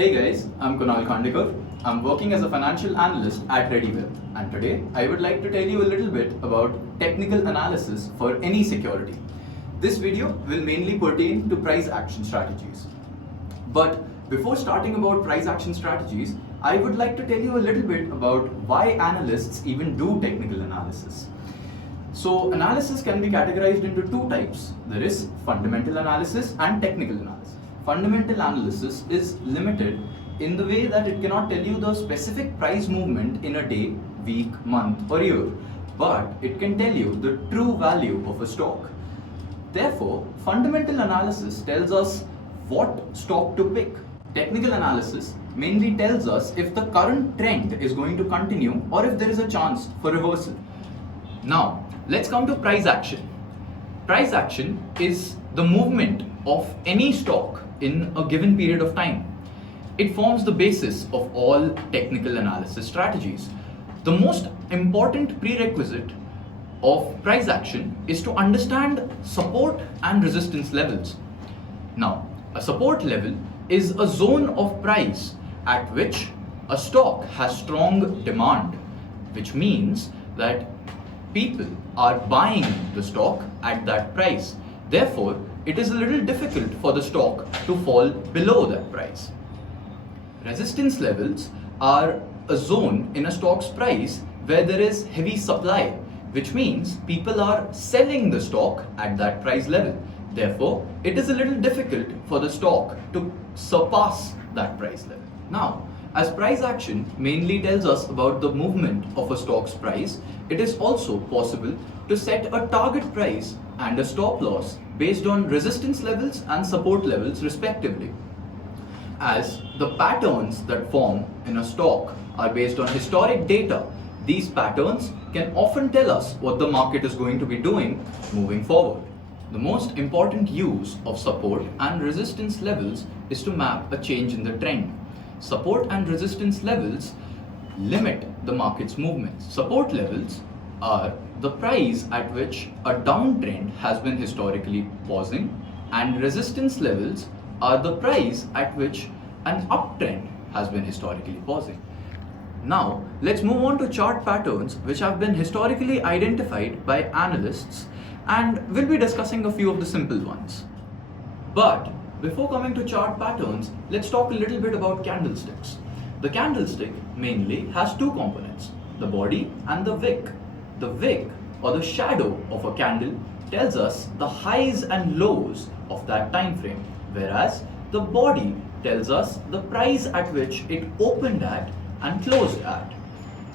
Hey guys, I'm Kunal Khandekar. I'm working as a financial analyst at ReadyWeb, and today I would like to tell you a little bit about technical analysis for any security. This video will mainly pertain to price action strategies. But before starting about price action strategies, I would like to tell you a little bit about why analysts even do technical analysis. So analysis can be categorized into two types. There is fundamental analysis and technical analysis. Fundamental analysis is limited in the way that it cannot tell you the specific price movement in a day, week, month or year, but it can tell you the true value of a stock. Therefore, fundamental analysis tells us what stock to pick. Technical analysis mainly tells us if the current trend is going to continue or if there is a chance for reversal. Now, let's come to price action. Price action is the movement of any stock in a given period of time. It forms the basis of all technical analysis strategies. The most important prerequisite of price action is to understand support and resistance levels. Now, a support level is a zone of price at which a stock has strong demand, which means that people are buying the stock at that price. Therefore, it is a little difficult for the stock to fall below that price. Resistance levels are a zone in a stock's price where there is heavy supply, which means people are selling the stock at that price level. Therefore, it is a little difficult for the stock to surpass that price level. Now, as price action mainly tells us about the movement of a stock's price, it is also possible to set a target price and a stop loss based on resistance levels and support levels respectively. As the patterns that form in a stock are based on historic data, these patterns can often tell us what the market is going to be doing moving forward. The most important use of support and resistance levels is to map a change in the trend. Support and resistance levels limit the market's movements. Support levels are the price at which a downtrend has been historically pausing, and resistance levels are the price at which an uptrend has been historically pausing. Now, let's move on to chart patterns which have been historically identified by analysts, and we'll be discussing a few of the simple ones. But before coming to chart patterns, let's talk a little bit about candlesticks. The candlestick mainly has two components, the body and the wick. The wick, or the shadow of a candle, tells us the highs and lows of that time frame, whereas the body tells us the price at which it opened at and closed at.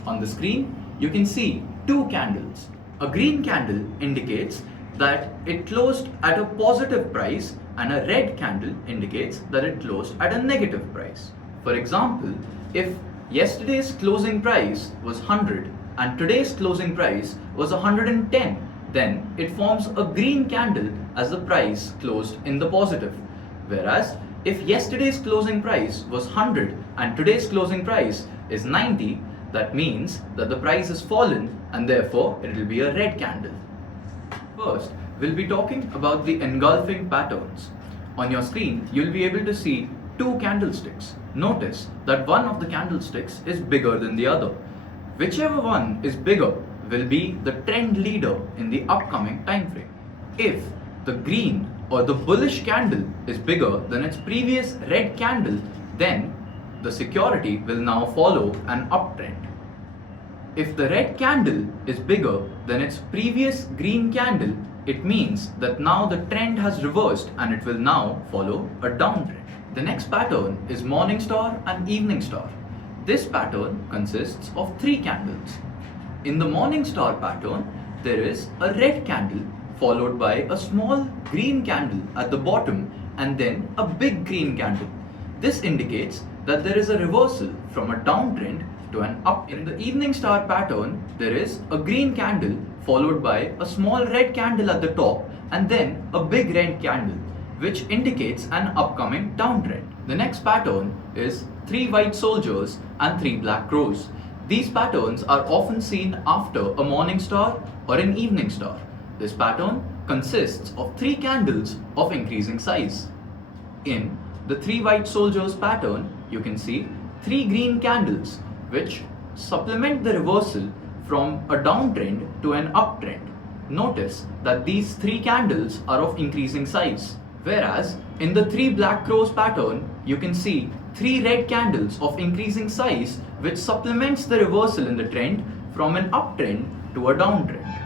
On the screen, you can see two candles. A green candle indicates that it closed at a positive price, and a red candle indicates that it closed at a negative price. For example, if yesterday's closing price was 100 and today's closing price was 110, then it forms a green candle as the price closed in the positive. Whereas if yesterday's closing price was 100 and today's closing price is 90, that means that the price has fallen and therefore it will be a red candle. First, we'll be talking about the engulfing patterns. On your screen, you'll be able to see two candlesticks. Notice that one of the candlesticks is bigger than the other. Whichever one is bigger will be the trend leader in the upcoming time frame. If the green or the bullish candle is bigger than its previous red candle, then the security will now follow an uptrend. If the red candle is bigger than its previous green candle, it means that now the trend has reversed and it will now follow a downtrend. The next pattern is morning star and evening star. This pattern consists of three candles. In the morning star pattern, there is a red candle followed by a small green candle at the bottom and then a big green candle. This indicates that there is a reversal from a downtrend to an uptrend. In the evening star pattern, there is a green candle followed by a small red candle at the top and then a big red candle, which indicates an upcoming downtrend. The next pattern is three white soldiers and three black crows. These patterns are often seen after a morning star or an evening star. This pattern consists of three candles of increasing size. In the three white soldiers pattern, you can see three green candles which supplement the reversal from a downtrend to an uptrend. Notice that these three candles are of increasing size. Whereas in the three black crows pattern, you can see three red candles of increasing size which supplements the reversal in the trend from an uptrend to a downtrend.